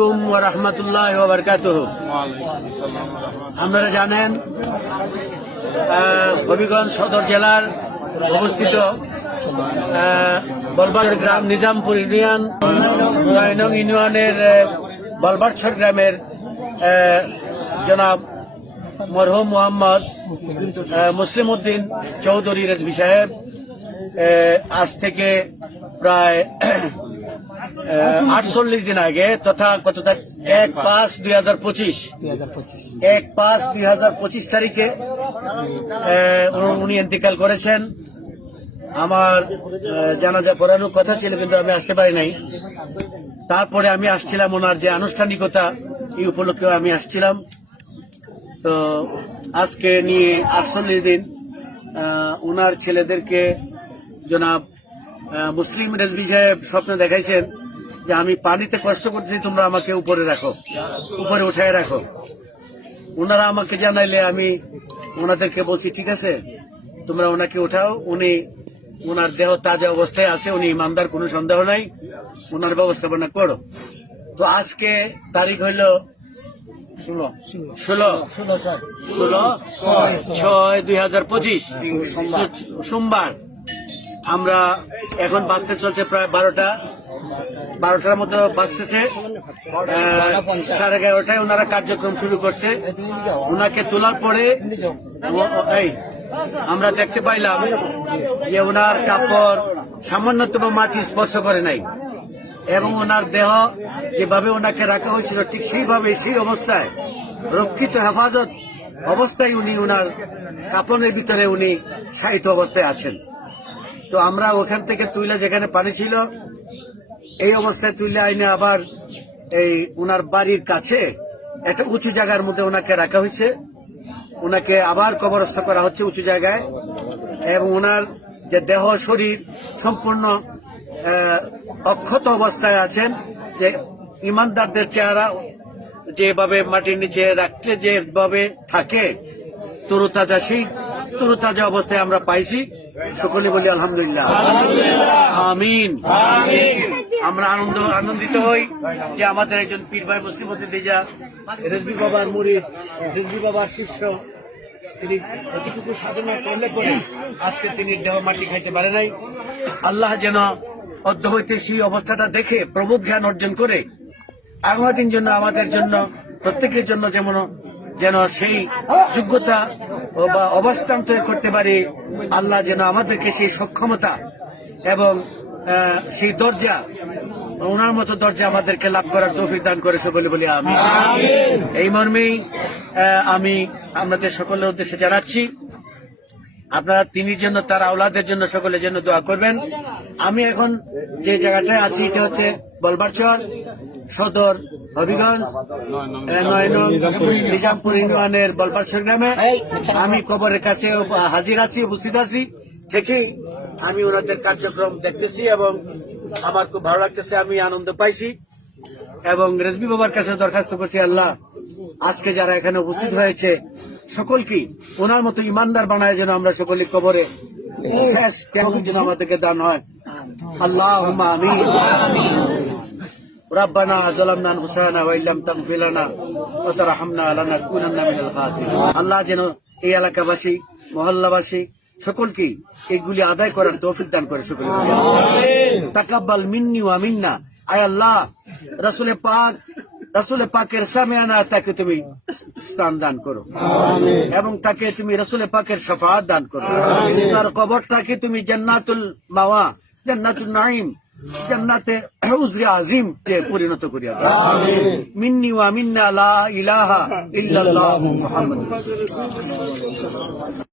আলাইকুম রহমতুল্লাহ বরকাত আপনারা জানেন হবিগঞ্জ সদর জেলার অবস্থিত বলবাড় গ্রাম নিজামপুর ইউনিয়ন নয়নং ইউনিয়নের বলবাড়ছর গ্রামের জনাব মরহুম মোহাম্মদ মুসলিম উদ্দিন চৌধুরী রেজবি সাহেব আজ থেকে প্রায় আটচল্লিশ দিন আগে তথা কত তারিখ এক পাঁচ দুই হাজার পঁচিশ এক পাঁচ দুই হাজার পঁচিশ তারিখে উনি এন্তিকাল করেছেন আমার জানাজা পড়ানোর কথা ছিল কিন্তু আমি আসতে পারি নাই তারপরে আমি আসছিলাম ওনার যে আনুষ্ঠানিকতা এই উপলক্ষে আমি আসছিলাম তো আজকে নিয়ে আটচল্লিশ দিন ওনার ছেলেদেরকে জনাব মুসলিম রেজবি সাহেব স্বপ্ন দেখাইছেন যে আমি পানিতে কষ্ট করছি তোমরা আমাকে উপরে রাখো উপরে উঠায় রাখো ওনারা আমাকে জানাইলে আমি ওনাদেরকে বলছি ঠিক আছে তোমরা ওনাকে উঠাও উনি ওনার দেহ তাজা অবস্থায় আছে উনি ইমানদার কোনো সন্দেহ নাই ওনার ব্যবস্থাপনা করো তো আজকে তারিখ হইল ষোলো ষোলো ছয় দুই হাজার পঁচিশ সোমবার আমরা এখন বাঁচতে চলছে প্রায় বারোটা বারোটার মতো বাঁচতেছে সাড়ে এগারোটায় ওনারা কার্যক্রম শুরু করছে ওনাকে তোলার পরে আমরা দেখতে পাইলাম যে ওনার কাপড় সামান্যতম মাটি স্পর্শ করে নাই এবং ওনার দেহ যেভাবে ওনাকে রাখা হয়েছিল ঠিক সেইভাবে সেই অবস্থায় রক্ষিত হেফাজত অবস্থায় উনি ওনার কাপনের ভিতরে উনি সাহিত্য অবস্থায় আছেন তো আমরা ওখান থেকে তুইলা যেখানে পানি ছিল এই অবস্থায় তুলে আইনে আবার এই ওনার বাড়ির কাছে একটা উঁচু জায়গার মধ্যে ওনাকে রাখা হয়েছে ওনাকে আবার কবরস্থ করা হচ্ছে উঁচু জায়গায় এবং ওনার যে দেহ শরীর সম্পূর্ণ অক্ষত অবস্থায় আছেন যে ইমানদারদের চেহারা যেভাবে মাটির নিচে রাখলে যেভাবে থাকে তরুতাজা সেই তরুতাজা অবস্থায় আমরা পাইছি সকলে বলি আলহামদুলিল্লাহ আমিন আমরা আনন্দ আনন্দিত হই যে আমাদের একজন পীর ভাই মুসলিমতি দেজা রেজবি বাবার মুড়ি রেজবি বাবার শিষ্য তিনি এতটুকু সাধনা করলে পরে আজকে তিনি দেহ মাটি খাইতে পারে নাই আল্লাহ যেন অর্ধ হইতে সেই অবস্থাটা দেখে প্রবোধ জ্ঞান অর্জন করে আগামী দিন জন্য আমাদের জন্য প্রত্যেকের জন্য যেমন যেন সেই যোগ্যতা বা অবস্থান তৈরি করতে পারি আল্লাহ যেন আমাদেরকে সেই সক্ষমতা এবং সেই দরজা ওনার মতো দরজা আমাদেরকে লাভ করার তৌফিক দান করেছে বলে বলি আমি এই মর্মেই আমি আপনাদের সকলের উদ্দেশ্যে জানাচ্ছি আপনারা তিনি জন্য তার আওলাদের জন্য সকলের জন্য দোয়া করবেন আমি এখন যে জায়গাটায় আছি এটা হচ্ছে বলবারচর সদর হবিগঞ্জ নিজামপুর ইউনিয়নের বলপাশর গ্রামে আমি খবরের কাছে হাজির আছি উপস্থিত আছি দেখি আমি ওনাদের কার্যক্রম দেখতেছি এবং আমার খুব ভালো লাগতেছে আমি আনন্দ পাইছি এবং রেজবি বাবার কাছে দরখাস্ত করছি আল্লাহ আজকে যারা এখানে উপস্থিত হয়েছে সকলকে ওনার মতো ইমানদার বানায় যেন আমরা সকলে কবরে শেষ কেমন যেন আমাদেরকে দান হয় আল্লাহ আমি ربنا ظلمنا انفسنا وان لم تغفر لنا وترحمنا لنكونن من الخاسرين আল্লাহ যেন এই এলাকাবাসী মহল্লাবাসী সকলকে এগুলি আদায় করার তৌফিক দান করে সকলে তাকাব্বাল মিন্নি ওয়া মিন্না আয় আল্লাহ রাসূলে পাক রাসূলে পাকের সামিয়ানা তাকে তুমি স্থান দান করো এবং তাকে তুমি রাসূলে পাকের শাফাআত দান করো তার কবরটাকে তুমি জান্নাতুল মাওয়া জান্নাতুল নাঈম জান্নাতে উজরে আজিম কে পরিণত করিয়া দাও মিন্নি ওয়া মিন্না লা ইলাহা ইল্লাল্লাহু মুহাম্মাদুর